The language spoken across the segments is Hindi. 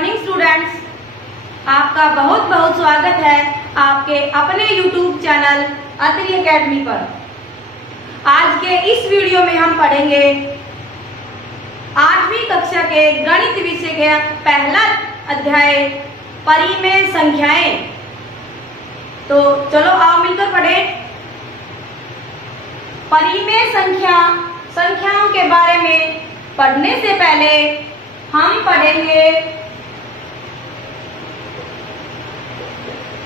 मॉर्निंग स्टूडेंट्स, आपका बहुत बहुत स्वागत है आपके अपने YouTube चैनल अत्रि एकेडमी पर। आज के इस वीडियो में हम पढ़ेंगे 8वीं कक्षा के गणित विषय के पहला अध्याय परिमेय संख्याएं। तो चलो आओ मिलकर पढ़ें। परिमेय संख्याओं के बारे में पढ़ने से पहले हम पढ़ेंगे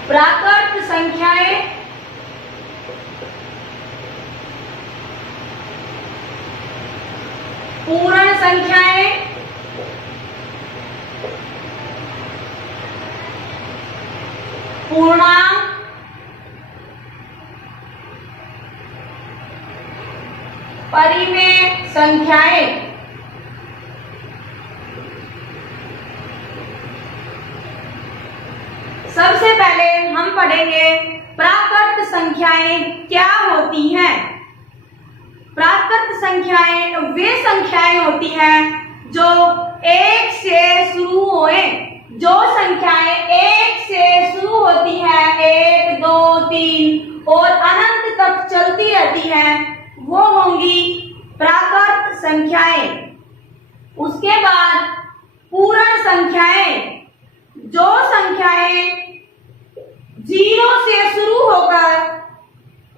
प्राकृत संख्याएं, पूर्ण संख्याएं, पूर्णांक, परिमेय संख्याएं। सबसे पहले हम पढ़ेंगे प्राकृत संख्याएं क्या होती हैं। प्राकृत संख्याएं वे संख्याएं होती हैं जो 1 से शुरू होए। जो संख्याएं 1 से शुरू होती है, 1, 2, 3 और अनंत तक चलती रहती हैं, वो होंगी प्राकृत संख्याएं। उसके बाद पूर्ण संख्याएं, जो संख्याएं 0 से शुरू होकर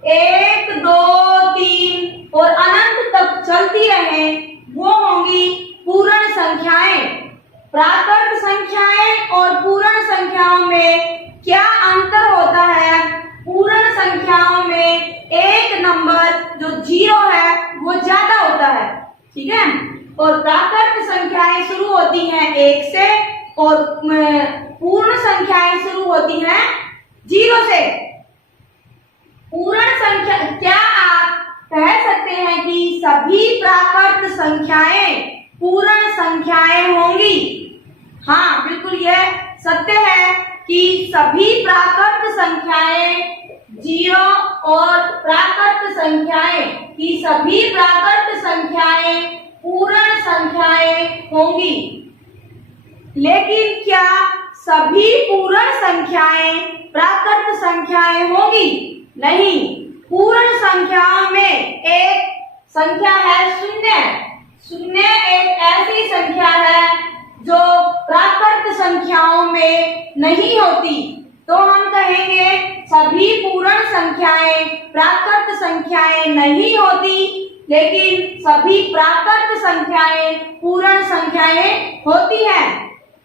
1, 2, 3 और अनंत तक चलती रहे, वो होंगी पूर्ण संख्याएं। प्राकृत संख्याएं और पूर्ण संख्याओं में क्या अंतर होता है? पूर्ण संख्याओं में एक नंबर जो 0 है वो ज्यादा होता है, ठीक है। और प्राकृत संख्याएं शुरू होती हैं 1 से और पूर्ण संख्याएं शुरू होती हैं 0 से। पूर्ण संख्या, क्या आप कह सकते हैं कि सभी प्राकृत संख्याएं पूर्ण संख्याएं होंगी? हाँ, बिल्कुल यह सत्य है कि सभी प्राकृत संख्याएं 0 और प्राकृत संख्याएं की सभी प्राकृत संख्याएं पूर्ण संख्याएं होंगी। लेकिन क्या सभी पूर्ण संख्याएं प्राकृत संख्याएं होंगी? नहीं। पूर्ण संख्याओं में एक संख्या है शून्य। शून्य एक ऐसी संख्या है जो प्राकृत संख्याओं में नहीं होती। तो हम कहेंगे सभी पूर्ण संख्याएं प्राकृत संख्याएं नहीं होती, लेकिन सभी प्राकृत संख्याएं पूर्ण संख्याएं होती हैं।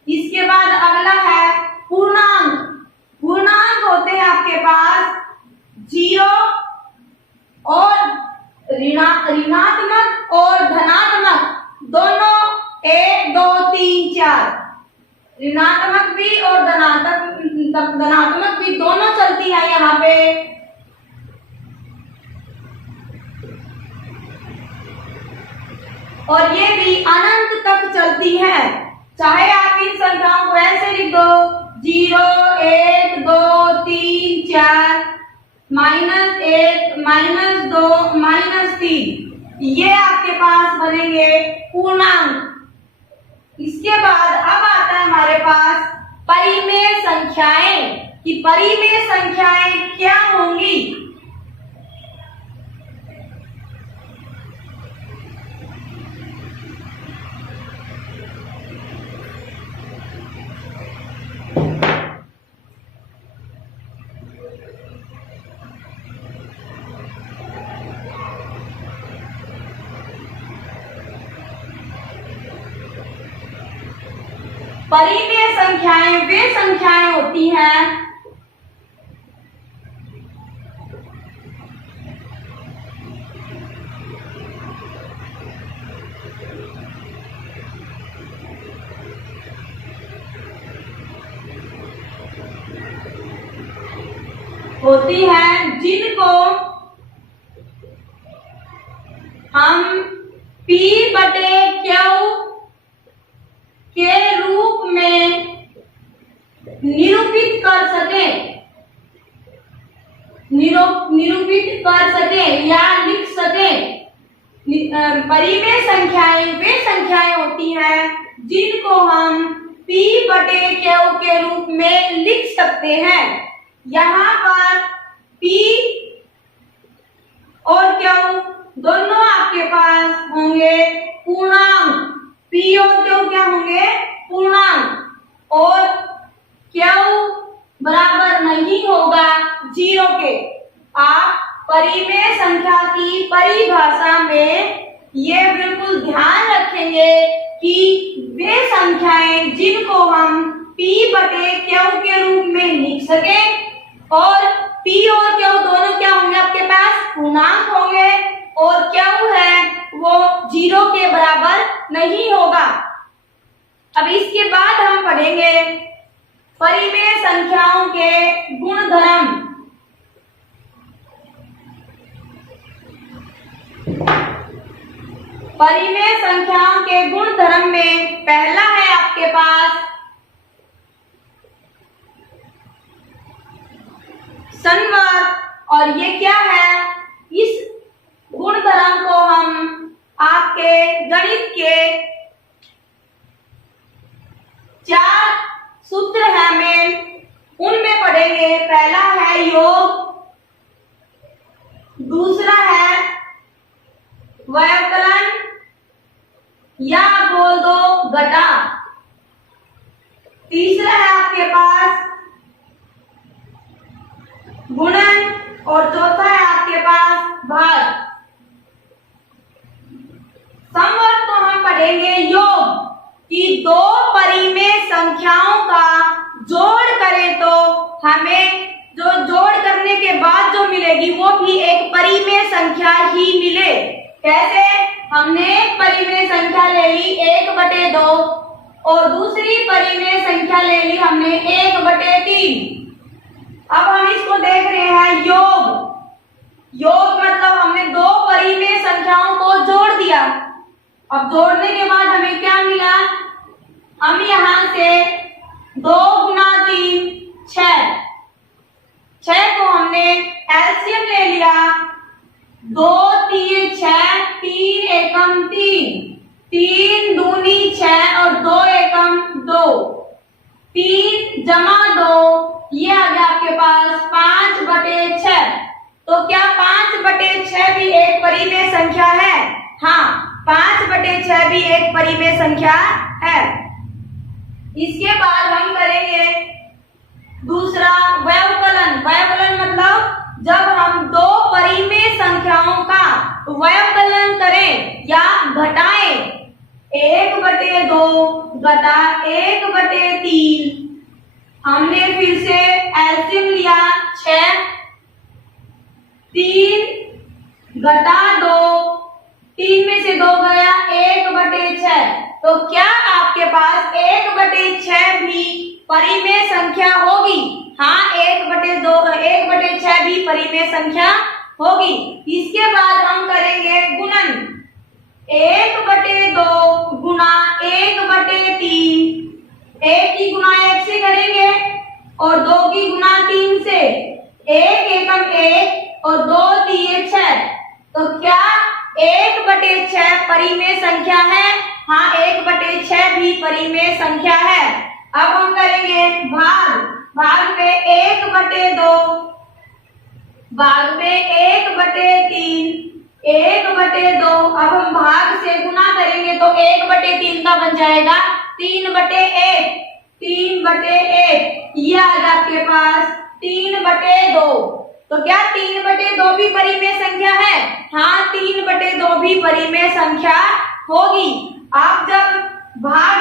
इसके बाद अगला है पूर्णांक। पूर्णांक होते हैं आपके पास 0 और ऋणात्मक और धनात्मक दोनों, 1, 2, 3, 4। ऋणात्मक भी और धनात्मक भी दोनों चलती है यहाँ पे। और ये भी अनंत तक चलती है। चाहे आप इन संख्याओं को ऐसे लिख दो 0, 1, 2, 3, 4, -1, -2, -3, ये आपके पास बनेंगे पूर्णांक। इसके बाद अब आता है हमारे पास परिमेय संख्याएं कि परिमेय संख्याएं क्या होंगी। परिमेय संख्याएं वे संख्याएं होती हैं जिनको हम P/Q के रूप में निरूपित कर सके या लिख सके। परिमेय संख्याएं वे संख्याएं होती हैं जिनको हम P/Q बटे क्यू के रूप में लिख सकते हैं। यहाँ पर P और Q दोनों आपके पास होंगे पूर्णांक। P और Q क्या होंगे? पूर्णांक। और Q बराबर नहीं होगा 0 के। आप परिमेय संख्या की परिभाषा में ये बिल्कुल ध्यान रखेंगे कि वे संख्याएं जिनको हम P बटे Q के रूप में लिख सके, और P और Q दोनों क्या होंगे आपके पास? पूर्णांक होंगे, और Q है वो 0 के बराबर नहीं होगा। अब इसके बाद हम पढ़ेंगे परिमेय संख्याओं के गुणधर्म। परिमेय संख्याओं के गुणधर्म में पहला है आपके पास संवर्त, और ये क्या है? इस गुणधर्म को हम आपके गणित के 4 सूत्र हैं में उनमें पढ़ेंगे। पहला है योग, दूसरा है व्यवकलन या बोल दो घटा, तीसरा है आपके पास गुणन, और चौथा है आपके पास भाग। संवर्त को हम पढ़ेंगे योग, कि दो परिमेय संख्याओं का जोड़ करें तो हमें जो जोड़ करने के बाद जो मिलेगी वो भी एक परिमेय संख्या ही मिले। कैसे? हमने परिमेय संख्या ले ली 1/2 और दूसरी परिमेय संख्या ले ली हमने 1/3। अब हम इसको देख रहे हैं योग। योग मतलब हमने दो परिमेय संख्याओं को जोड़ दिया। अब जोड़ने के बाद हमें क्या मिला? हम यहां से 2 × 3 6, 6 को हमने एलसीएम ले लिया। 2 3 6, 3 एकम 3, 3 दूनी 6 और 2 एकम 2, 3 जमा 2, ये आ गया आपके पास 5/6। तो क्या 5/6 भी एक परिमेय संख्या है? हाँ, 5/6 भी एक परिमेय संख्या है। इसके बाद हम करेंगे दूसरा व्यवकलन। व्यवकलन मतलब जब हम दो परिमेय संख्याओं का व्यवकलन करें या घटाएं। 1/2 घटा 1/3, हमने फिर से एलसीएम लिया 6, 3 घटा 2, 3 में से 2 गया 1/6। तो क्या आपके पास 1/6 भी परिमेय संख्या होगी? हाँ, 1/6 भी परिमेय संख्या होगी। इसके बाद हम करेंगे गुणन। 1/2 गुणा 1/3, 1 की गुणा 1 से करेंगे और 2 की गुणा 3 से। 1 एकम 1 और 2 3 6। तो क्या 1/6 परिमेय संख्या है? हाँ, 1/6 भी परिमेय संख्या है। अब हम करेंगे भाग। भाग में 1/2, भाग में 1/3, 1/2। अब हम भाग से गुणा करेंगे तो 1/3 का बन जाएगा 3/1, 3/1। ये आ गया आपके पास 3/2। तो क्या 3/2 भी परिमेय संख्या है? हाँ, 3/2 भी परिमेय संख्या होगी। आप जब भाग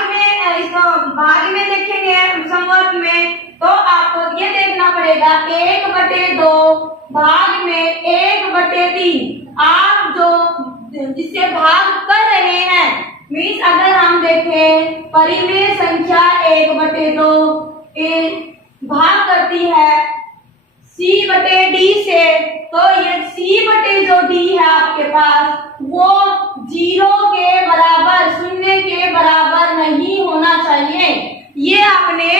में देखेंगे संवर्त में, तो आपको ये देखना पड़ेगा 1/2 भाग में 1/3। आप जो जिससे भाग कर रहे हैं, मीन्स अगर हम देखें परिमेय संख्या 1/2 भाग करती है C/D से, तो ये C/D है आपके पास, वो 0 के बराबर, 0 के बराबर नहीं होना चाहिए। ये आपने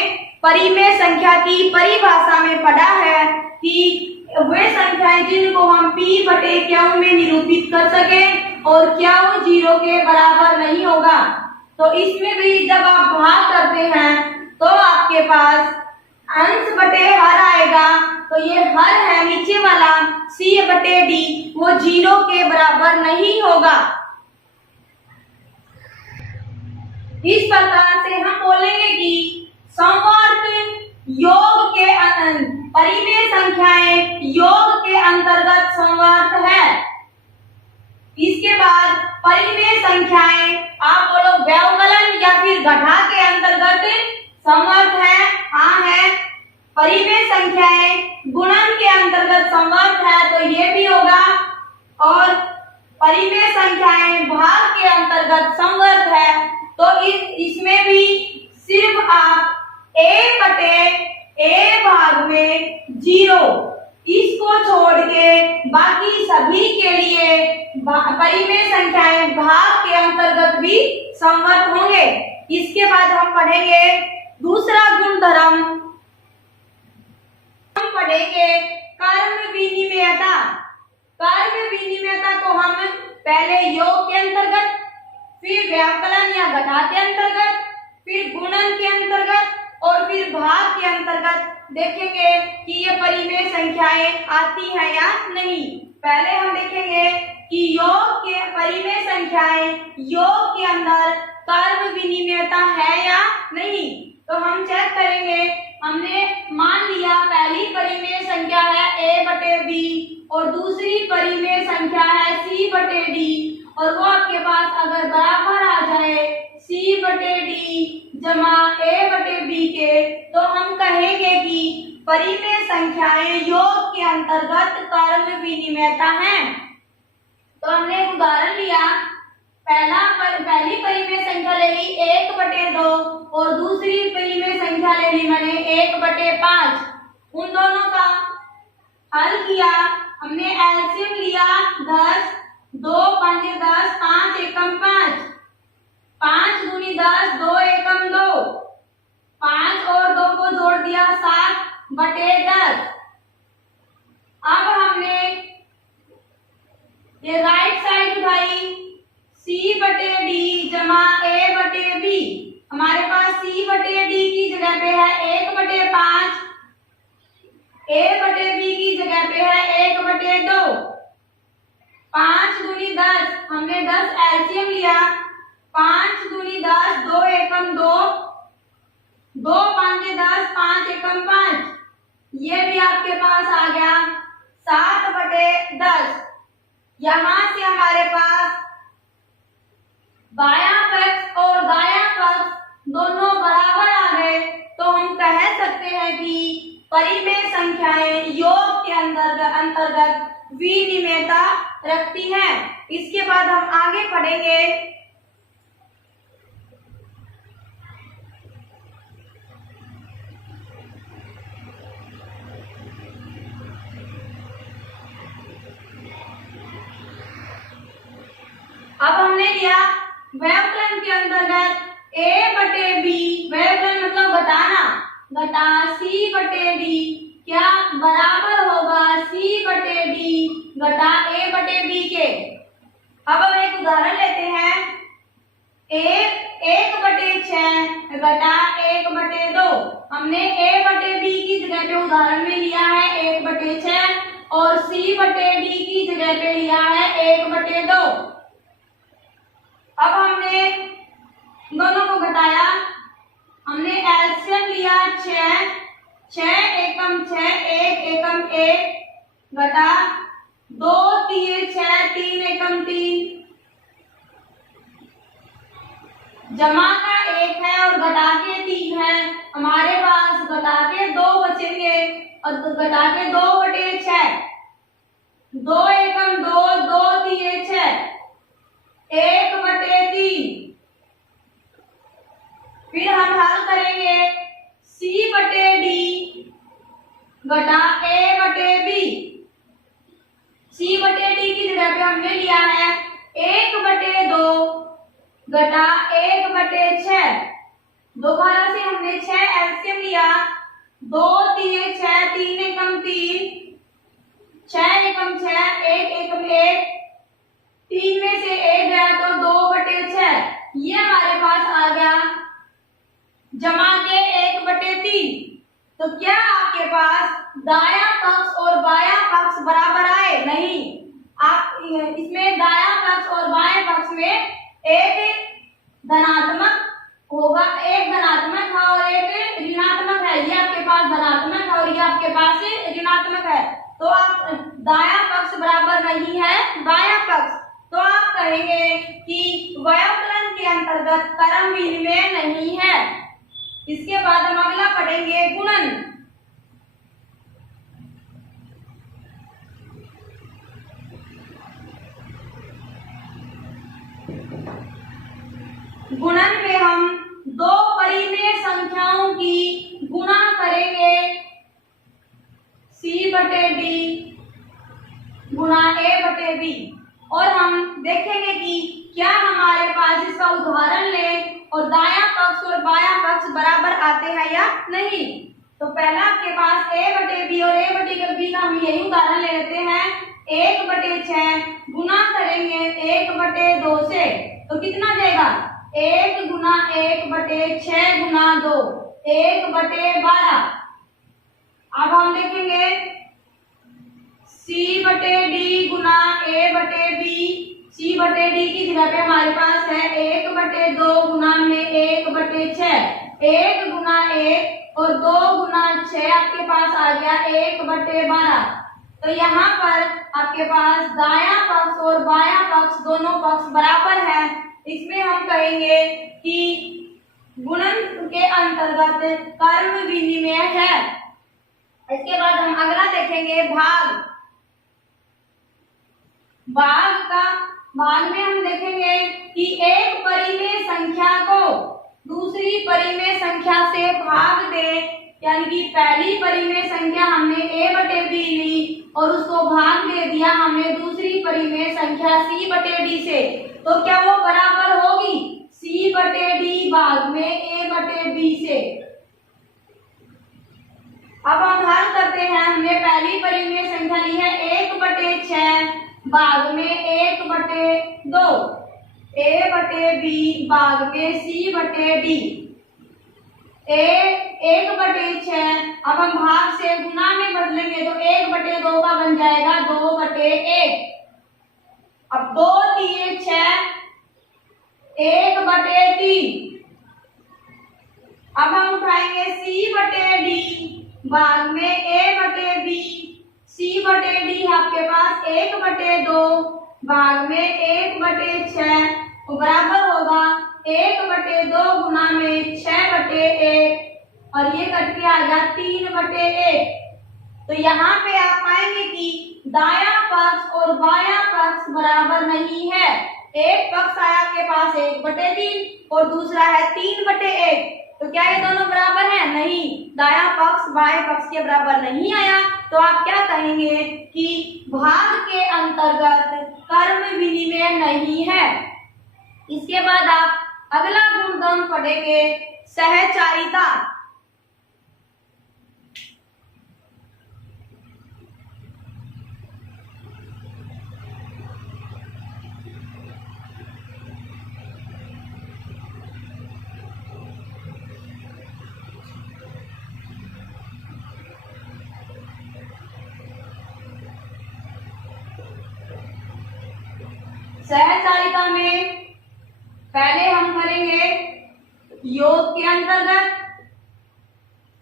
परिमेय संख्या की परिभाषा में पढ़ा है कि वे संख्याएं जिनको हम P/Q में निरूपित कर सके और Q 0 के बराबर नहीं होगा। तो इसमें भी जब आप भाग करते हैं तो पास अंश बटे हर आएगा, तो ये हर है नीचे वाला c बटे d, वो 0 के बराबर नहीं होगा। इस प्रकार से हम बोलेंगे कि समवर्त योग के परिमेय संख्याएं योग के अंतर्गत समवर्त है। इसके बाद परिमेय संख्याएं आप बोलो व्यवकलन या फिर घटा के अंतर्गत समवर्त है। हाँ है। परिमेय संख्याएं गुणन के अंतर्गत समवर्त है, तो ये भी होगा। और परिमेय संख्याएं भाग के अंतर्गत समवर्त है, तो इसमें भी सिर्फ आप a बटे a भाग में 0 इसको छोड़ के बाकी सभी के लिए परिमेय संख्याएं भाग के अंतर्गत भी समवर्त होंगे। इसके बाद हम पढ़ेंगे दूसरा गुणधर्म, हम पढ़ेंगे कर्म विनिमयता। कर्म विनिमयता को हम पहले योग के अंतर्गत, फिर व्याकलन या घटा के अंतर्गत, फिर गुणन के अंतर्गत और फिर भाग के अंतर्गत देखेंगे कि ये परिमेय संख्याएं आती हैं या नहीं। पहले हम देखेंगे कि योग के परिमेय संख्याएं योग के अंदर कर्म विनिमयता है या नहीं। तो हम चेक करेंगे। हमने मान लिया पहली परिमेय संख्या है a बटे b और दूसरी परिमेय संख्या है c बटे d, और वो आपके पास अगर बराबर आ जाए c बटे d जमा a बटे b के, तो हम कहेंगे कि परिमेय संख्याएं योग के अंतर्गत कर्म विनिमयता है। तो हमने एक उदाहरण लिया, पहली परिमेय संख्या ले ली 1 बटे 2 और दूसरी परिमेय संख्या ले ली मैंने 1 बटे 5। उन दोनों का हल किया, हमने एलसीएम लिया 10, 2 पंजे 10, 5 एकम 5, 5 दूनी 10, 2 एकम 2, 5 और 2 को जोड़ दिया 7 बटे 10। अब हमने ये राइट साइड उठाई, c बटे d जमा a बटे b। हमारे पास c बटे d की जगह पे है 1 बटे 5, a बटे b की जगह पे है 1 बटे 2, 5 दूनी 10, हमने 10 एलसीएम लिया, 5 दूनी 10, 2 एकम 2, 2 पंजे 10, 5 एकम 5, ये भी आपके पास आ गया 7 बटे 10। यहां से हमारे पास बायां पक्ष और दायां पक्ष दोनों बराबर आ गए, तो हम कह सकते हैं कि परिमेय संख्याएं योग के अंतर्गत विनिमयता रखती हैं। इसके बाद हम आगे पढ़ेंगे अब हमने लिया व्यवकलन के अंतर्गत a बटे b, व्यवकलन मतलब घटाना, घटा c बटे d क्या बराबर होगा c बटे d घटा a बटे b के। अब हम एक उदाहरण लेते हैं, 1 बटे 6 घटा 1 बटे 2। हमने a बटे b की जगह पे उदाहरण में लिया है 1 बटे 6 और c बटे d की जगह पे लिया है 1 बटे 2। अब हमने दोनों को घटाया, हमने एलसीएम लिया 6 एकम 6, 1 एकम 1 घटा 2 3 6, 3 एकम 3 जमा का 1 है और घटा के 3 है। हमारे पास घटा के 2 बचेंगे और घटा के 2 बटे 6, 2 एकम 2, 2 3 6, 1 बटे 3। फिर हम हल करेंगे c बटे d घटा a बटे b। c बटे d की जगह पे हमने लिया है 1 बटे 2 घटा 1 बटे 6। दोबारा से हमने 6 एलसीएम लिया, 2 3 6, 3 एकम 3, 6 एकम 6, 1 एकम 1, 3 में से 1 गया तो 2 बटे 6, ये हमारे पास आ गया जमा के 1 बटे 3। 3। तो क्या आपके पास दाया पक्ष और बायां पक्ष बराबर आए? नहीं। आप इसमें दाया पक्ष और बाएं पक्ष में एक धनात्मक होगा, एक धनात्मक है और एक ऋणात्मक है। ये आपके पास धनात्मक है और ये आपके पास ऋणात्मक है। तो आप दाया पक्ष बराबर नहीं है बायां पक्ष, तो आप कहेंगे कि व्यवकलन के अंतर्गत क्रम विनिमय नहीं है। इसके बाद हम अगला पढ़ेंगे गुणन। गुणन में हम दो परिमेय संख्याओं की गुणा करेंगे, C/D गुणा A/B, और हम देखेंगे कि क्या हमारे पास इसका उदाहरण ले और दायां पक्ष और बायां पक्ष बराबर आते हैं या नहीं। तो पहला आपके पास A/B और A/B का हम यही उदाहरण ले लेते हैं। 1/6 गुणा करेंगे 1/2 से, तो कितना जाएगा? 1 गुना 1/6 गुना 2 1/12। अब हम देखेंगे C/D गुना A/B। C/D की जगह पे हमारे पास है 1/2 गुना में 1/6, 1 गुना 1 और 2 गुना 6 आपके पास आ गया 1/12। तो यहाँ पर आपके पास दायां पक्ष और बायां पक्ष दोनों पक्ष बराबर है। इसमें हम कहेंगे कि गुणन के अंतर्गत कर्म विनिमय है। इसके बाद हम अगला देखेंगे भाग। भाग में हम देखेंगे कि एक परिमेय संख्या को दूसरी परिमेय संख्या से भाग दे, यानी कि पहली परिमेय संख्या हमने A/B ली और उसको भाग दे दिया हमने दूसरी परिमेय संख्या C/D से, तो क्या वो बराबर होगी C/D भाग में A/B से। अब हम हल करते हैं। हमने पहली परिमेय संख्या ली है 1/6 भाग में 1/2, A/B भाग में C/D। 1/6 अब हम भाग से गुना में बदलेंगे तो 1/2 का बन जाएगा 2/1। अब 2 दिए 6 1/3। अब हम उठाएंगे C/D भाग में A/B। C/D आपके पास 1/2 भाग में 1/6 बराबर होगा 1/2 गुना में 6/1 और ये कट के आ गया 3/1। तो यहाँ पे आप पाएंगे कि दायां पक्ष और बायां पक्ष बराबर नहीं है। एक पक्ष आया आपके पास 1/3 और दूसरा है 3/1। तो क्या ये दोनों बराबर है? नहीं, दायां पक्ष बाएं पक्ष के बराबर नहीं आया। तो आप क्या कहेंगे कि भाग के अंतर्गत कर्म विनिमय नहीं है। इसके बाद आप अगला गुणधर्म पढ़ेंगे सहचारिता। सहचारिता में पहले हम करेंगे योग के अंतर्गत,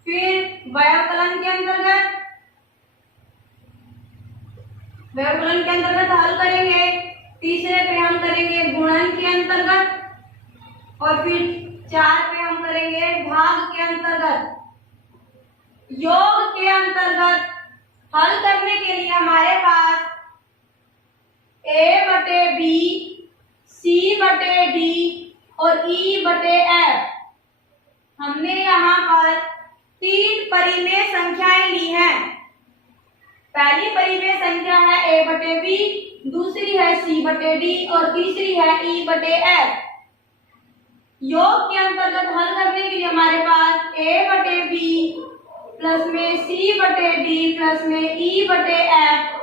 फिर व्यवकलन के अंतर्गत, हल करेंगे। तीसरे पे हम करेंगे गुणन के अंतर्गत और फिर 4 पे हम करेंगे भाग के अंतर्गत। योग के अंतर्गत हल करने के लिए हमारे पास A/B, C/D और E/F। हमने यहाँ पर 3 परिमेय संख्याएं ली हैं। पहली परिमेय संख्या है A/B, दूसरी है C/D और तीसरी है E/F। योग के अंतर्गत हल करने के लिए हमारे पास A/B प्लस में C/D प्लस में E/F,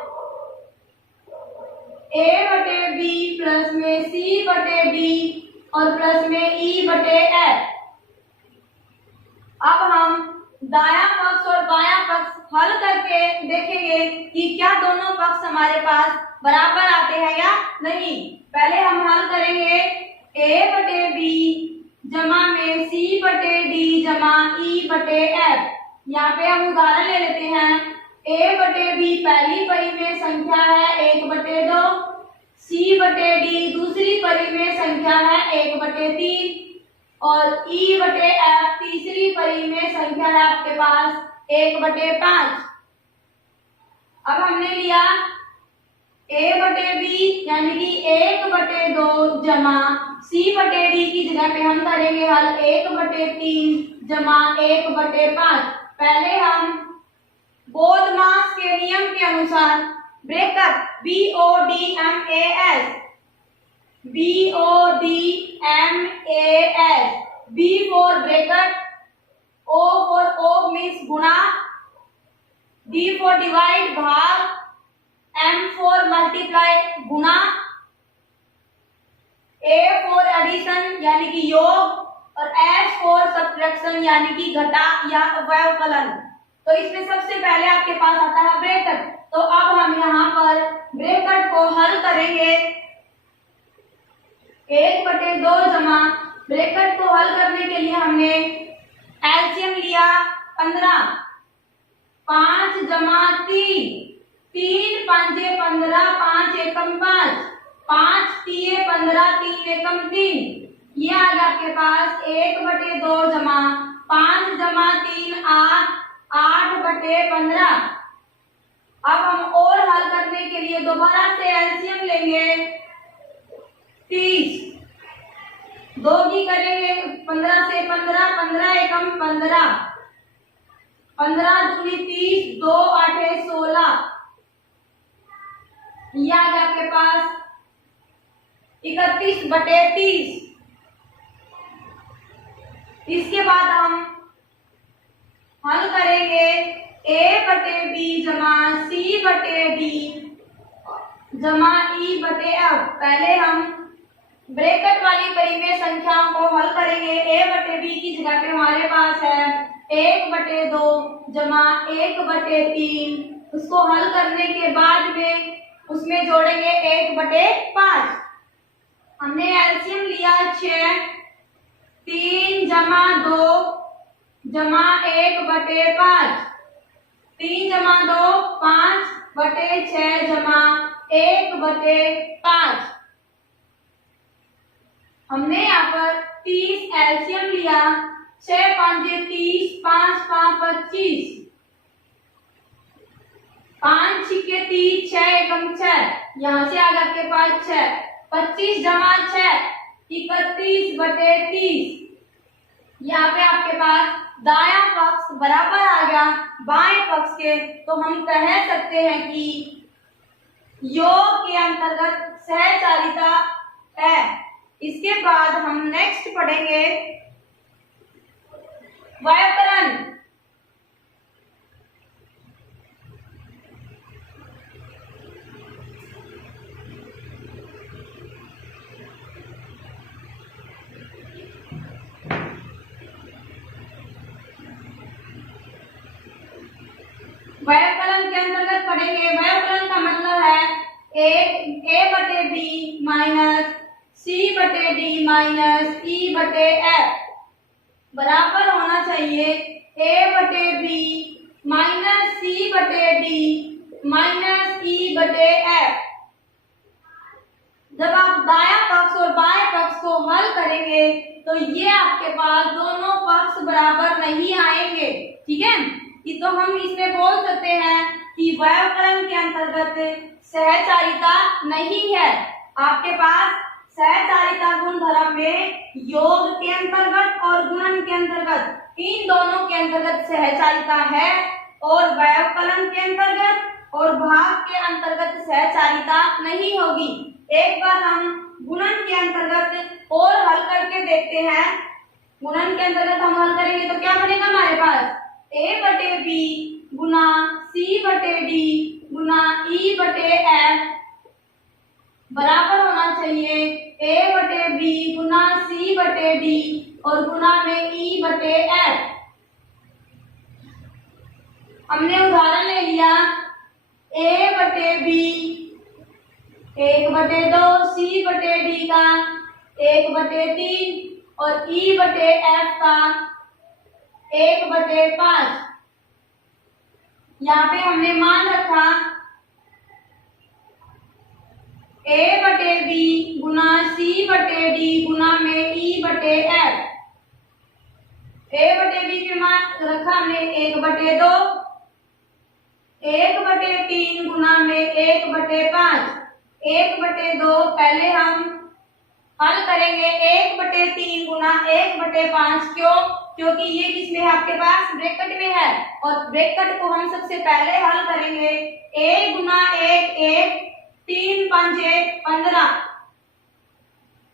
A/B प्लस में C/D और प्लस में E/F। अब हम दायां पक्ष और बायां पक्ष हल करके देखेंगे कि क्या दोनों पक्ष हमारे पास बराबर आते हैं या नहीं। पहले हम हल करेंगे a बटे b जमा में c बटे d जमा e बटे f। यहाँ पे हम उदाहरण ले लेते हैं। a बटे b पहली परिमेय संख्या है 1/2, c बटे d दूसरी परिमेय संख्या है 1/3 और e बटे f तीसरी परिमेय संख्या है आपके पास 1/5। अब हमने लिया a बटे b यानी कि 1/2 जमा c बटे d की जगह पे हम करेंगे हल 1/3 जमा 1/5। पहले हम बोधमास के नियम के अनुसार bracket BODMAS B for bracket, O for O means गुणा, D फॉर डिवाइड भाग, M फॉर मल्टीप्लाई गुणा, A फॉर एडिशन यानी कि योग और S फॉर सब्ट्रैक्शन यानी कि घटा या व्यवकलन। तो इसमें सबसे पहले आपके पास आता है ब्रैकेट। तो अब हम यहाँ पर ब्रैकेट को हल करेंगे 1/2 जमा ब्रैकेट को हल करने के लिए हमने एलसीएम लिया 15, 5 जमा 3, 3 5 15, 5 एकम 5, 5 3 15, 3 एकम 3। ये आ गया आपके पास 1/2 जमा 5 जमा 3 8, 8/15। अब हम और हल करने के लिए दोबारा से एलसीएम लेंगे 30, 2 की करेंगे 15 से 15, 15 एकम 15, 15 दूनी 30, 2 8 16। ये आ गया आपके पास 31/30। इसके बाद हम हल करेंगे a बटे b जमा c बटे d जमा e बटे f। पहले हम ब्रैकेट वाली परिमेय संख्याओं को हल करेंगे। a बटे b की जगह पे हमारे पास है 1/2 जमा 1/3। उसको हल करने के बाद में उसमें जोड़ेंगे 1/5। हमने एलसीएम लिया 6, 3 जमा 2 जमा 1/5, 3 जमा 2 5/6 जमा 1/5। हमने यहाँ पर 30 एलसीएम लिया 6 5 30, 5 5 25, 5 6 30, 6 एकम 6। यहाँ से आ गया आपके पास 6, 25 जमा 6 31/30। यहाँ पे आपके पास दायां पक्ष बराबर आ गया बाएं पक्ष के। तो हम कह सकते हैं कि योग के अंतर्गत सहचारिता है। इसके बाद हम नेक्स्ट पढ़ेंगे व्याकरण। व्याकरण के अंतर्गत पढ़ेंगे। व्याकरण का मतलब है a बटे b माइनस c बटे d माइनस e बटे f बराबर होना चाहिए a बटे b माइनस c बटे d माइनस e बटे f। जब आप दायां पक्ष और बाएं पक्ष को हल करेंगे तो ये आपके पास दोनों पक्ष बराबर नहीं आएंगे। ठीक है, ये तो हम इसमें बोल सकते हैं कि व्याकरण के अंतर्गत सहचारिता नहीं है। आपके पास सहचारिता गुणधर्म में योग के अंतर्गत और गुणन के अंतर्गत इन दोनों के अंतर्गत सहचारिता है और व्याकरण के अंतर्गत और भाग के अंतर्गत सहचारिता नहीं होगी। एक बार हम गुणन के अंतर्गत और हल करके देखते हैं। गुणन के अंतर्गत हम हल करेंगे तो क्या बनेगा हमारे पास a बटे b गुना c बटे d गुना e बटे f बराबर होना चाहिए a बटे b गुना c बटे d और गुना में e बटे f। हमने उदाहरण ले लिया a बटे b 1/2 c बटे d का 1/3 और e बटे f का 1/5। यहाँ पे हमने मान रखा a बटे b गुना c बटे d गुना में e बटे f। a बटे b के मान रखा हमने 1/2, 1/3 गुना में 1/5। 1/2 पहले हम हल करेंगे 1/3 गुना 1/5। क्यों? क्योंकि ये किसमें है आपके पास ब्रैकेट में है और ब्रैकेट को हम सबसे पहले हल करेंगे 1 गुना 1 1 3 5 15।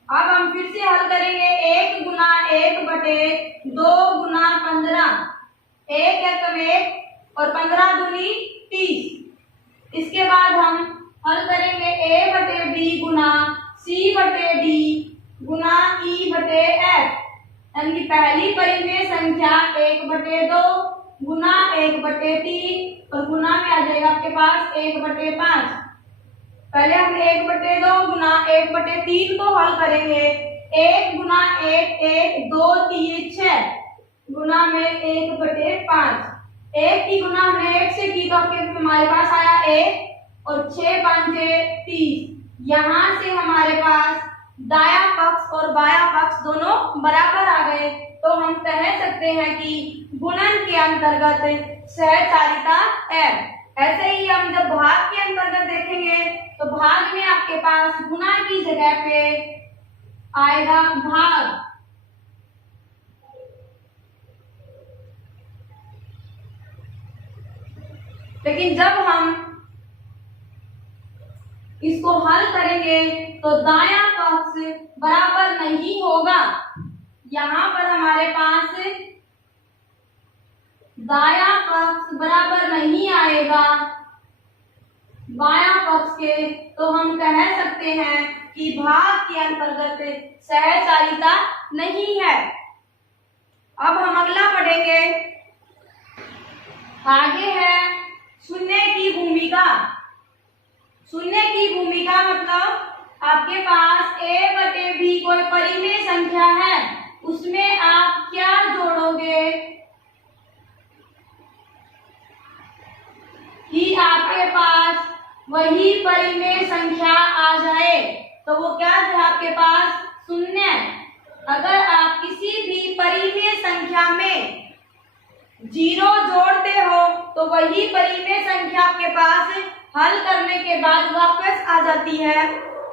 अब हम फिर से हल करेंगे 1 गुना 1/2 गुना 15। 1 एकम 1 और 15 दूनी 30। इसके बाद हम हल करेंगे a बटे b गुना c बटे d गुना e बटे f। यानी कि पहली परिमेय संख्या 1/2 गुना 1/3 और गुना में आ जाएगा आपके पास 1/5। पहले हम 1/2 गुना 1/3 को हल करेंगे 1 गुना 1 1 2 3 6 गुना में 1/5। 1 की गुना हमने 1 से की तो आपके हमारे पास आया 1 और 6 5 30। यहाँ से हमारे पास दाया पक्ष और बाया पक्ष दोनों बराबर आ गए। तो हम कह सकते हैं कि गुणन के अंतर्गत सहचारिता है। ऐसे ही हम जब भाग के अंतर्गत देखेंगे तो भाग में आपके पास गुणा की जगह पे आएगा भाग। लेकिन जब हम इसको हल करेंगे तो दायां पक्ष बराबर नहीं होगा। यहाँ पर हमारे पास दायां पक्ष बराबर नहीं आएगा बायां पक्ष के। तो हम कह सकते हैं कि भाग के अंतर्गत सहचारिता नहीं है। अब हम अगला पढ़ेंगे। आगे है शून्य की भूमिका। शून्य की भूमिका मतलब आपके पास a बटे b कोई परिमेय संख्या है, उसमें आप क्या जोड़ोगे कि आपके पास वही परिमेय संख्या आ जाए। तो वो क्या है आपके पास शून्य। अगर आप किसी भी परिमेय संख्या में 0 जोड़ते हो तो वही परिमेय संख्या आपके पास हल करने के बाद वापस आ जाती है।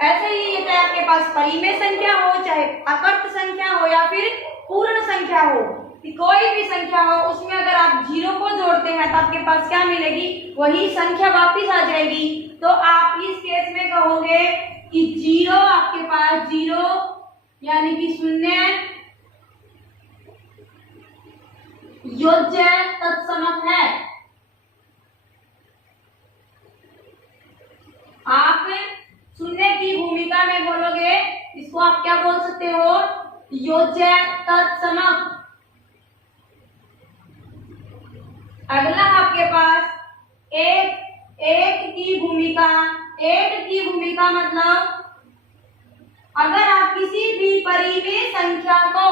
ऐसे ही ये चाहे आपके पास परिमेय संख्या हो, चाहे अकर्त संख्या हो या फिर पूर्ण संख्या हो, कोई भी संख्या हो, उसमें अगर आप 0 को जोड़ते हैं तो आपके पास क्या मिलेगी, वही संख्या वापस आ जाएगी। तो आप इस केस में कहोगे कि 0 आपके पास 0 यानी कि शून्य योज्य तत्समक है। आप शून्य की भूमिका में बोलोगे, इसको आप क्या बोल सकते हो, योज्य तत्समक। अगला आपके पास एक की भूमिका। एक की भूमिका मतलब अगर आप किसी भी परिमेय संख्या को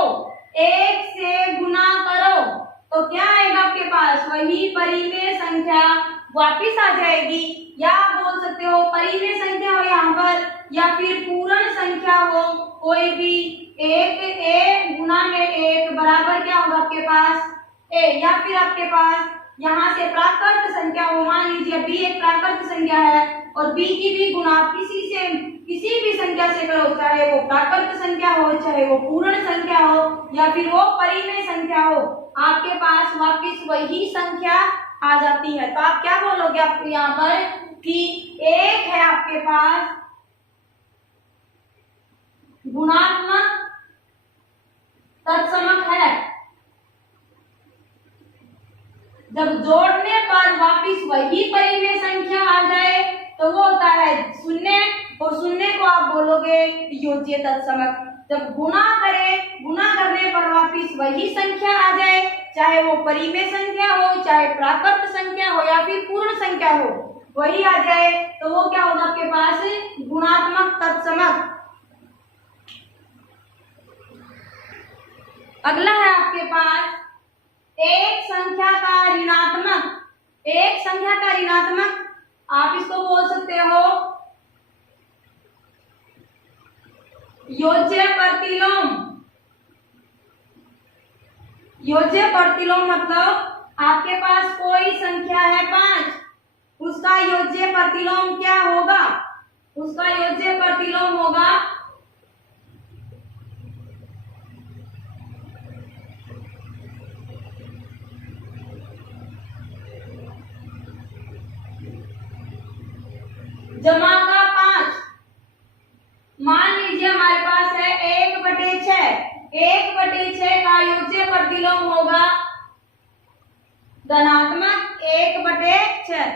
1 से गुना करो तो क्या आएगा आपके पास, वही परिमेय संख्या वापिस आ जाएगी। या आप बोल सकते हो परिमेय संख्या हो यहाँ पर या फिर पूर्ण संख्या हो, कोई भी 1 a गुना में 1 बराबर क्या होगा आपके पास a। या फिर आपके पास यहाँ से प्राकृत संख्या हो, मान लीजिए b एक प्राकृत संख्या है और b की भी गुणा किसी भी संख्या से करो, चाहे वो प्राकृत संख्या हो, चाहे वो पूर्ण संख्या हो या फिर वो परिमेय संख्या हो, आपके पास वापिस वही संख्या आ जाती है। तो आप क्या बोलोगे आप यहाँ पर कि एक है आपके पास गुणात्मक तत्समक है। जब जोड़ने पर वापिस वही परिमेय संख्या आ जाए तो वो होता है शून्य, और शून्य को आप बोलोगे योज्य तत्समक। जब गुणा करने पर वापिस वही संख्या आ जाए, चाहे वो परिमेय संख्या हो, चाहे प्राकृत संख्या हो या फिर पूर्ण संख्या हो, वही आ जाए तो वो क्या होगा आपके पास, गुणात्मक तत्समक। अगला है आपके पास एक संख्या का ऋणात्मक। एक संख्या का ऋणात्मक आप इसको बोल सकते हो योज्य प्रतिलोम। योज्य प्रतिलोम मतलब आपके पास कोई संख्या है 5, उसका योज्य प्रतिलोम क्या होगा, उसका योज्य प्रतिलोम होगा जमा का 5। मान लीजिए हमारे पास है 1/6। 1/6 का योज्य प्रतिलोम होगा धनात्मक 1/6।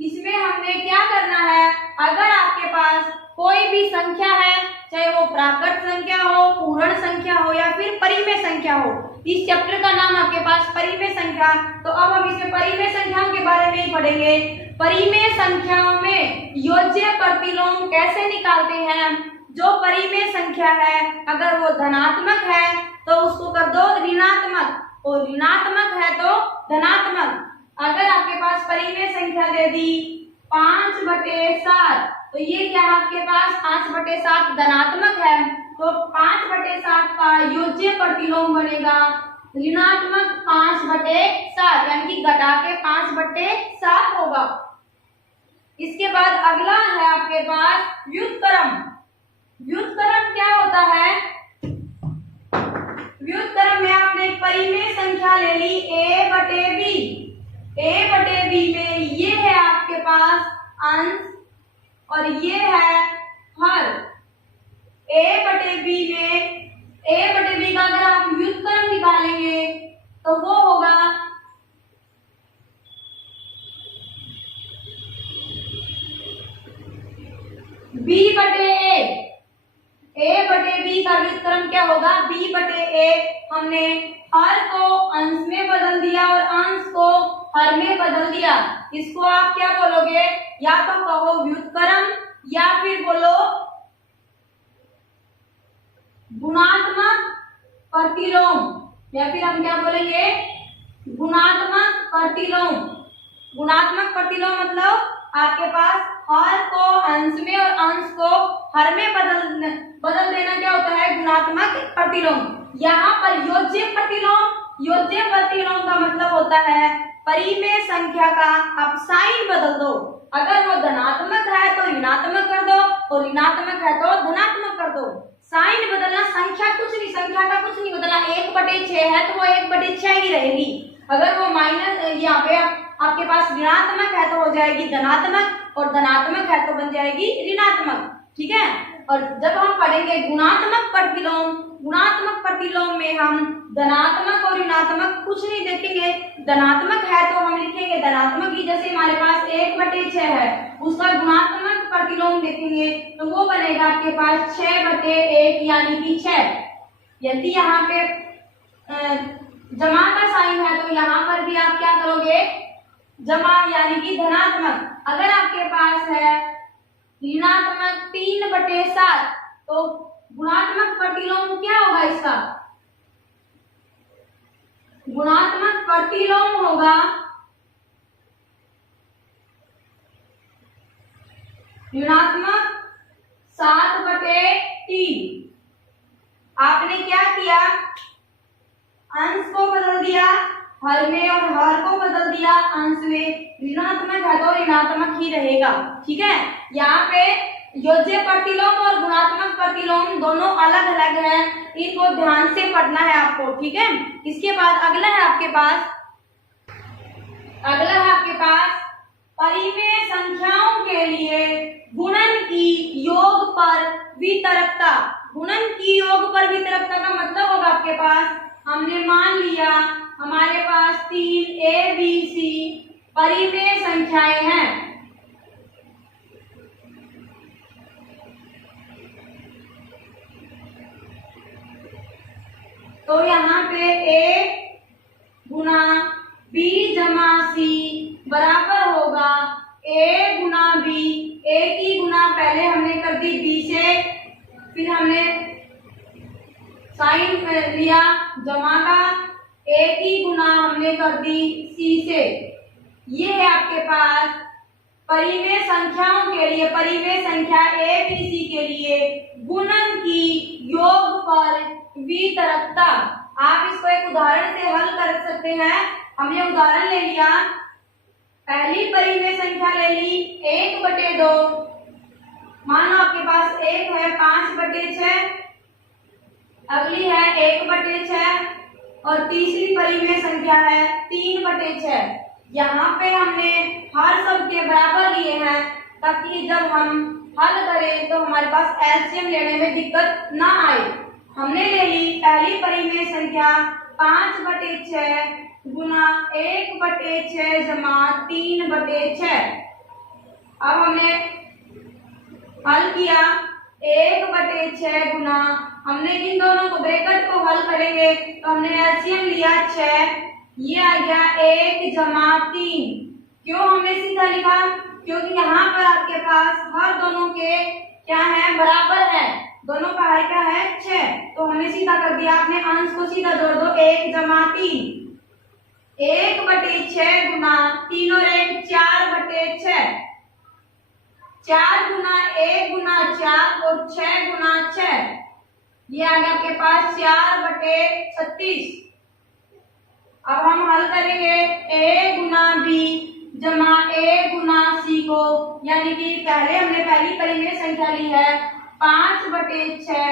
इसमें हमने क्या करना है, अगर आपके पास कोई भी संख्या है, चाहे वो प्राकृत संख्या हो, पूर्ण संख्या हो या फिर परिमेय संख्या हो, इस चैप्टर का नाम आपके पास परिमेय संख्या, तो अब हम इसमें परिमेय संख्याओं के बारे में ही पढ़ेंगे। परिमेय संख्याओं में योज्य प्रतिलोम कैसे निकालते हैं। जो परिमेय संख्या है अगर वो धनात्मक है तो उसको कर दो ऋणात्मक, और ऋणात्मक है तो धनात्मक। अगर आपके पास परिमेय संख्या दे दी 5/7, तो ये क्या है आपके पास 5/7 धनात्मक है, तो 5/7 का योज्य प्रतिलोम बनेगा ऋणात्मक 5/7, यानी कि घटा के 5/7 होगा। इसके बाद अगला है आपके पास व्युत्क्रम। व्युत्क्रम क्या होता है, व्युत्क्रम में आपने एक परिमेय संख्या ले ली a/b। a/b में ये है आपके पास अंश और ये है हर। a/b में a/b का अगर आप व्युत्क्रम निकालेंगे तो वो होगा b/a। a/b का व्युत्क्रम क्या होगा, b/a। हमने हर को अंश में बदल दिया और अंश को हर में बदल दिया। इसको आप क्या बोलोगे, या तो कहो व्युत्क्रम या फिर बोलो गुणात्मक प्रतिलोम, या फिर हम क्या बोलेंगे गुणात्मक प्रतिलोम। गुणात्मक प्रतिलोम मतलब आपके पास हर को अंश में और अंश को हर में बदल देना क्या होता है, गुणात्मक प्रतिलोम। यहाँ पर योज्य प्रतिलोम का मतलब होता है परिमेय संख्या का आप साइन बदल दो। अगर वो धनात्मक है तो ऋणात्मक कर दो और ऋणात्मक है तो धनात्मक कर दो। साइन बदलना, संख्या कुछ नहीं, संख्या का कुछ नहीं बदलना। 1/6 है तो वो 1/6 ही रहेगी। अगर वो माइनस यहाँ पे आपके पास ऋणात्मक है तो हो जाएगी धनात्मक, और धनात्मक है तो बन जाएगी ऋणात्मक। ठीक है। और जब हम पढ़ेंगे गुणात्मक प्रतिलोम, गुणात्मक प्रतिलोम में हम धनात्मक और ऋणात्मक कुछ नहीं देखेंगे। धनात्मक है तो हम लिखेंगे धनात्मक ही, जैसे हमारे पास 1/6 है, उसका गुणात्मक प्रतिलोम देखेंगे तो वो बनेगा आपके पास 6/1 यानी कि 6। यदि यहाँ पे जमा का साइन है तो यहाँ पर भी आप क्या करोगे, जमा यानी कि धनात्मक। अगर आपके पास है ऋणात्मक 3/7 तो गुणात्मक प्रतिलोम क्या होगा, इसका गुणात्मक प्रतिलोम होगा ऋणात्मक 7/3। आपने क्या किया, अंश को बदल दिया हर में और हर को बदल दिया अंश में। ऋणात्मक है तो ऋणात्मक ही रहेगा। ठीक है। यहाँ पे योज्य प्रतिलोम और गुणात्मक प्रतिलोम दोनों अलग अलग है, इनको ध्यान से पढ़ना है आपको। ठीक है। इसके बाद अगला है आपके पास परिमेय संख्याओं के लिए गुणन की योग पर वितरकता। गुणन की योग पर वितरकता का मतलब होगा आपके पास, हमने मान लिया हमारे पास 3 ABC परिमेय संख्याएं हैं। तो यहाँ पे A, गुना बी जमा सी बराबर होगा ए गुना बी। ए की गुना पहले हमने कर दी बी से, फिर हमने साइन लिया जमा का, ए की गुना हमने कर दी सी से। ये है आपके पास परिमेय संख्याओं के लिए, परिमेय संख्या ए बी सी के लिए गुणन की योग पर वितरकता। आप इसको एक उदाहरण से हल कर सकते हैं। हमने उदाहरण ले लिया, पहली परिमेय संख्या ले ली 1/2, मानो आपके पास एक है 5/6, अगली है 1/6 और तीसरी परिमेय संख्या है 3/6। यहाँ पे हमने हर सब के बराबर लिए हैं ताकि जब हम हल करें तो हमारे पास एलसीएम लेने में दिक्कत ना आए। हमने ले ली पहली परिमेय संख्या 5/6 गुना 1/6 जमा 3/6। अब हमने हल किया 1/6 गुना, हमने इन दोनों को ब्रैकेट को हल करेंगे तो हमने एलसीएम लिया 6, ये आ गया 1 जमा 3। क्यों हमने सीधा लिखा? क्योंकि यहाँ पर आपके पास हर दोनों के क्या है, बराबर है, दोनों का हल क्या है 6, तो हमने सीधा कर दिया। आपने अंश को सीधा जोड़ दो 1 जमा 3, 1/6 गुना 3 और 1 4/6, 4 गुना 1 गुना 4 और 6 गुना 6, ये आ गया आपके पास 4/36। अब हम हल करेंगे a गुना बी जमा a गुना सी को, यानी कि पहले हमने पहली परिमेय संख्या ली है 5/6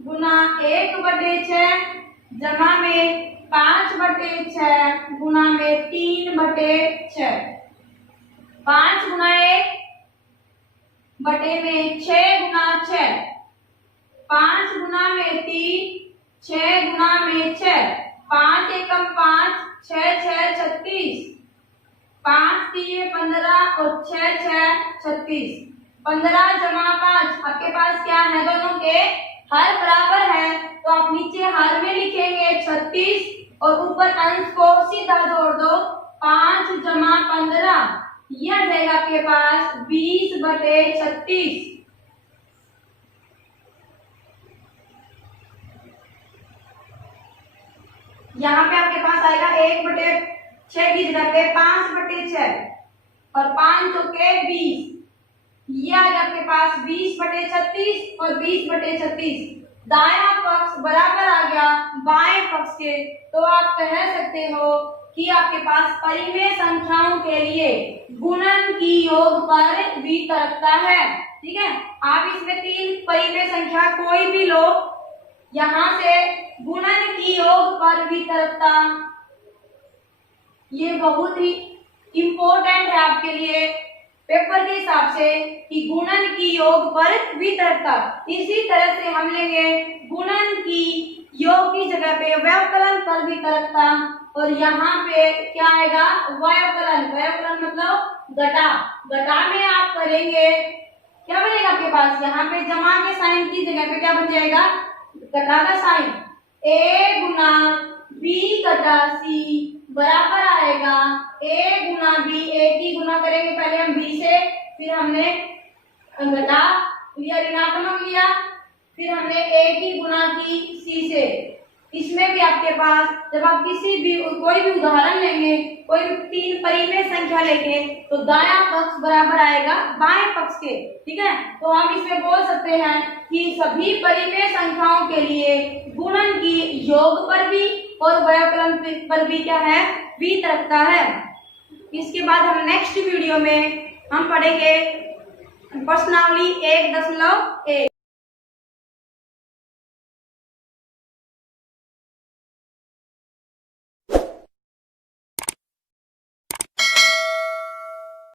गुना 1/6 जमा में 5/6 गुना में 3/6, 5 गुना 1 बटे में 6 गुना 6, 5 गुना में 3, 6 गुना में 6, 5 एकम 5, 6 6 36, 5 3 15 और 6 6 36, 15 जमा 5। आपके पास क्या है, दोनों के हर बराबर है तो आप नीचे हर में लिखेंगे 36 और ऊपर अंश को सीधा जोड़ दो 5 जमा 15, यह आ जाएगा आपके पास 20/36। यहाँ पे आपके पास आएगा 1/6 की जगह पे 5/6 और 5 चौके 20, ये आएगा आपके पास 20/36 और 20/36। दायां पक्ष बराबर आ गया बाएं पक्ष के, तो आप कह सकते हो कि आपके पास परिमेय संख्याओं के लिए गुणन की योग पर वितरकता है। ठीक है, आप इसमें 3 परिमेय संख्या कोई भी लो, यहाँ से गुणन की योग पर वितरकता ये बहुत ही इंपॉर्टेंट है आपके लिए पेपर के हिसाब से कि गुणन की योग पर वितरकता। इसी तरह से हम लेंगे गुणन की योग की जगह पे व्यवकलन पर वितरकता, और यहाँ पे क्या आएगा, व्यवकलन। व्यवकलन मतलब घटा, घटा में आप करेंगे क्या बनेगा आपके पास, यहाँ पे जमा के साइन की जगह पे क्या बन जाएगा, घटा का साइन। a गुना b घटा c बराबर आएगा a गुना b। a की गुना करेंगे पहले हम b से, फिर हमने घटा लिया, ऋणात्मक लिया, फिर हमने a की गुना की c से। इसमें भी आपके पास जब आप किसी भी कोई भी उदाहरण लेंगे, कोई भी 3 परिमेय संख्या लेंगे तो दायां पक्ष बराबर आएगा बाएं पक्ष के। ठीक है, तो हम इसमें बोल सकते हैं कि सभी परिमेय संख्याओं के लिए गुणन की योग पर भी और व्यवकलन पर भी क्या है, वितरकता है। इसके बाद हम नेक्स्ट वीडियो में हम पढ़ेंगे प्रश्नावली 1.1।